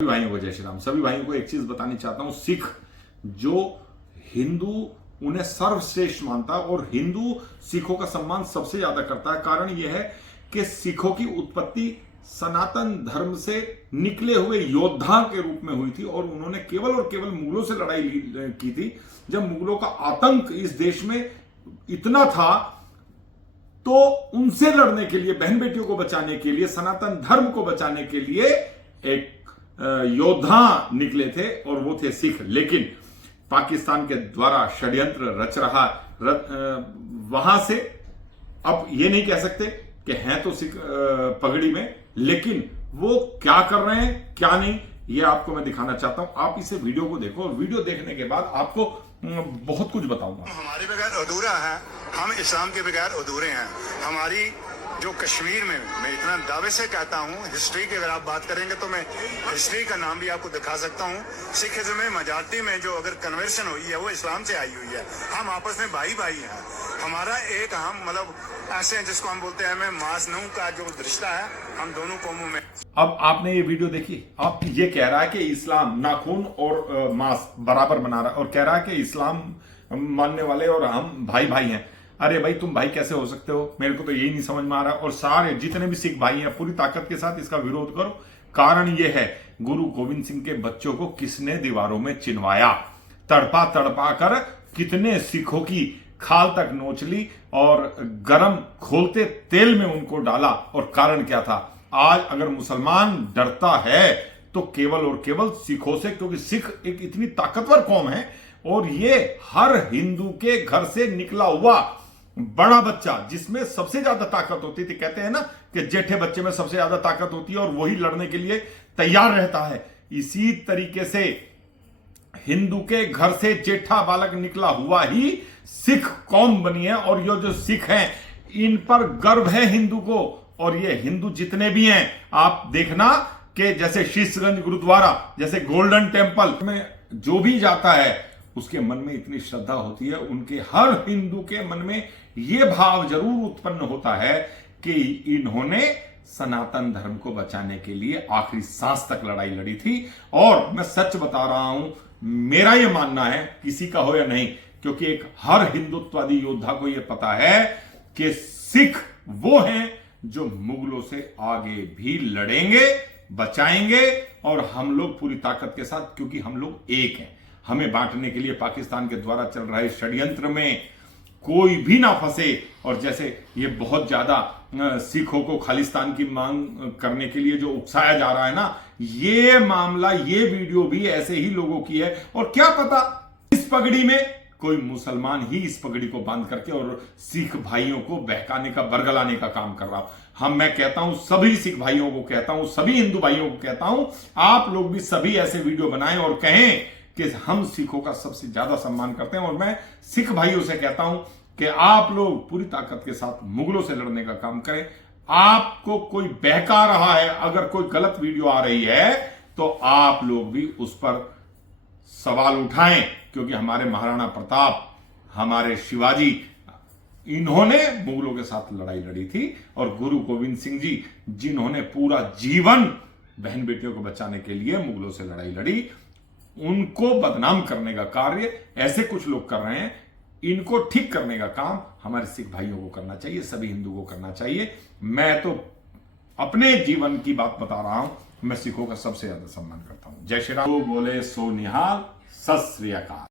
सभी भाइयों को जय श्री राम। सभी भाइयों को एक चीज बतानी चाहता हूं, सिख जो हिंदू उन्हें सर्वश्रेष्ठ मानता है और हिंदू सिखों का सम्मान सबसे ज्यादा करता है। कारण यह है कि सिखों की उत्पत्ति सनातन धर्म से निकले हुए योद्धा के रूप में हुई थी और उन्होंने केवल और केवल मुगलों से लड़ाई की थी। जब मुगलों का आतंक इस देश में इतना था तो उनसे लड़ने के लिए, बहन बेटियों को बचाने के लिए, सनातन धर्म को बचाने के लिए एक योद्धा निकले थे और वो थे सिख। लेकिन पाकिस्तान के द्वारा षड्यंत्र रच रहा वहां से अब ये नहीं कह सकते कि हैं तो सिख पगड़ी में, लेकिन वो क्या कर रहे हैं क्या नहीं ये आपको मैं दिखाना चाहता हूं। आप इसे वीडियो को देखो और वीडियो देखने के बाद आपको बहुत कुछ बताऊंगा। हमारे बगैर अधूरा है, हम इस्लाम के बगैर अधूरे हैं। हमारी जो कश्मीर में मैं इतना दावे से कहता हूँ, हिस्ट्री की अगर आप बात करेंगे तो मैं हिस्ट्री का नाम भी आपको दिखा सकता हूँ। सिखिज्म में मेजॉरिटी में जो अगर कन्वर्शन हुई है वो इस्लाम से आई हुई है। हम आपस में भाई भाई हैं। हमारा एक हम मतलब ऐसे हैं जिसको हम बोलते हैं हमें मास नऊ का जो रिश्ता है हम दोनों कौमों में। अब आपने ये वीडियो देखी, अब ये कह रहा है कि इस्लाम नाखून और मांस बराबर बना रहा है और कह रहा है कि इस्लाम मानने वाले और हम भाई भाई हैं। अरे भाई तुम भाई कैसे हो सकते हो? मेरे को तो यही नहीं समझ में आ रहा। और सारे जितने भी सिख भाई हैं पूरी ताकत के साथ इसका विरोध करो। कारण ये है, गुरु गोविंद सिंह के बच्चों को किसने दीवारों में चिनवाया, तड़पा तड़पा कर कितने सिखों की खाल तक नोच ली और गरम खोलते तेल में उनको डाला। और कारण क्या था? आज अगर मुसलमान डरता है तो केवल और केवल सिखों से, क्योंकि सिख एक इतनी ताकतवर कौम है और ये हर हिंदू के घर से निकला हुआ बड़ा बच्चा जिसमें सबसे ज्यादा ताकत होती थी। कहते हैं ना कि जेठे बच्चे में सबसे ज्यादा ताकत होती है और वही लड़ने के लिए तैयार रहता है। इसी तरीके से हिंदू के घर से जेठा बालक निकला हुआ ही सिख कौम बनी है और ये जो सिख हैं इन पर गर्व है हिंदू को। और ये हिंदू जितने भी हैं आप देखना कि जैसे शीशगंज गुरुद्वारा, जैसे गोल्डन टेम्पल में जो भी जाता है उसके मन में इतनी श्रद्धा होती है, उनके हर हिंदू के मन में यह भाव जरूर उत्पन्न होता है कि इन्होंने सनातन धर्म को बचाने के लिए आखिरी सांस तक लड़ाई लड़ी थी। और मैं सच बता रहा हूं, मेरा यह मानना है, किसी का हो या नहीं, क्योंकि एक हर हिंदुत्ववादी योद्धा को यह पता है कि सिख वो हैं जो मुगलों से आगे भी लड़ेंगे, बचाएंगे। और हम लोग पूरी ताकत के साथ, क्योंकि हम लोग एक हैं। हमें बांटने के लिए पाकिस्तान के द्वारा चल रहे षड्यंत्र में कोई भी ना फंसे। और जैसे ये बहुत ज्यादा सिखों को खालिस्तान की मांग करने के लिए जो उकसाया जा रहा है ना, ये मामला, ये वीडियो भी ऐसे ही लोगों की है। और क्या पता इस पगड़ी में कोई मुसलमान ही इस पगड़ी को बांध करके और सिख भाइयों को बहकाने का, बरगलाने का काम कर रहा हूं। मैं कहता हूं, सभी सिख भाइयों को कहता हूं, सभी हिंदू भाइयों को कहता हूं, आप लोग भी सभी ऐसे वीडियो बनाएं और कहें कि हम सिखों का सबसे ज्यादा सम्मान करते हैं। और मैं सिख भाइयों से कहता हूं कि आप लोग पूरी ताकत के साथ मुगलों से लड़ने का काम करें। आपको कोई बहका रहा है, अगर कोई गलत वीडियो आ रही है तो आप लोग भी उस पर सवाल उठाएं, क्योंकि हमारे महाराणा प्रताप, हमारे शिवाजी, इन्होंने मुगलों के साथ लड़ाई लड़ी थी। और गुरु गोविंद सिंह जी, जिन्होंने पूरा जीवन बहन बेटियों को बचाने के लिए मुगलों से लड़ाई लड़ी, उनको बदनाम करने का कार्य ऐसे कुछ लोग कर रहे हैं। इनको ठीक करने का काम हमारे सिख भाइयों को करना चाहिए, सभी हिंदू को करना चाहिए। मैं तो अपने जीवन की बात बता रहा हूं, मैं सिखों का सबसे ज्यादा सम्मान करता हूं। जय श्री राम। बोले सो निहाल, सत श्री अकाल।